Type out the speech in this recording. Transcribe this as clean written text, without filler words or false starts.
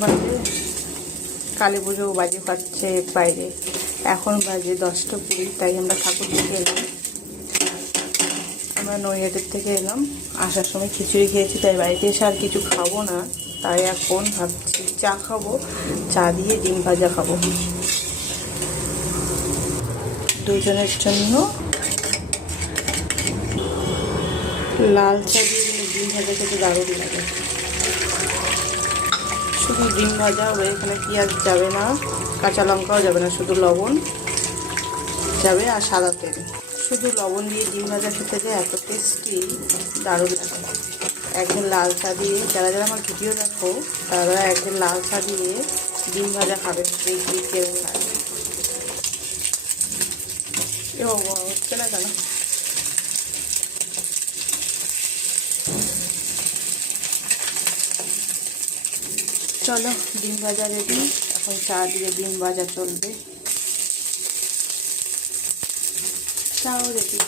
বাজে কালী পুজো বাজে পাচ্ছে বাইরে, এখন বাজে 10টা 20। তাই আমরা ঠাকুর থেকে এলাম, আমরা নৈহাটির থেকে এলাম। আসার সময় খিচুড়ি খেয়েছি, তাই বাড়িতে এসে আর কিছু খাবো না। তাই এখন ভাবছি চা খাবো, চা দিয়ে ডিম ভাজা খাবো দুজনের জন্য। লাল চা দিয়ে কিন্তু ডিম ভাজা খেতে দারুণ লাগে। শুধু ডিম ভাজা হবে, এখানে পেঁয়াজ যাবে না, কাঁচা লঙ্কাও যাবে না, শুধু লবণ যাবে আর সাদা তেল। শুধু লবণ দিয়ে ডিম ভাজা খেতে যায় এত টেস্টি, দারুণ লাগে। একদিন লাল চা দিয়ে, যারা যারা আমার ভিডিও দেখো তারা একদিন লাল চা দিয়ে ডিম ভাজা খাবে, দেখবি কেমন লাগে। এ হচ্ছে না কেন? চলো ডিম ভাজা রেডি, এখন চা দিয়ে ডিম ভাজা চলবে। চাও রেডি।